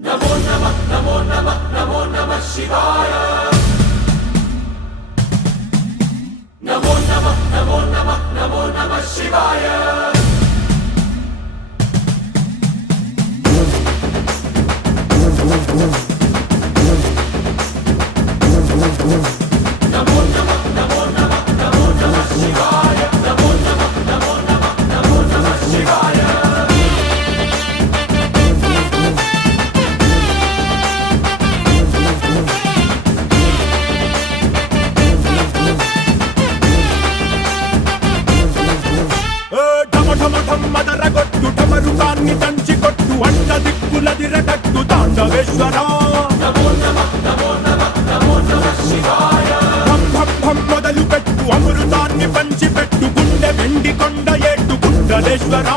नमो नमः नमो नमः नमो नमः शिवाय। नमो नमः नमो नमः नमो नमः शिवाय। नमो नमः नमो नमः नमो नमः शिवाय। नमो नमः नमो नमः नमो नमः शिवाय। మదరగొట్టు ఢమరుకాన్ని దంచికొట్టు అంట దిక్కులదిరగట్టు తాండవేశ్వర నమో నమః నమో నమః నమో నమః శివాయ। భం భం భం మొదలు పెట్టు అమృతాన్ని పంచిపెట్టు గుండె వెండి కొండ ఏట్టు గుండలేశ్వర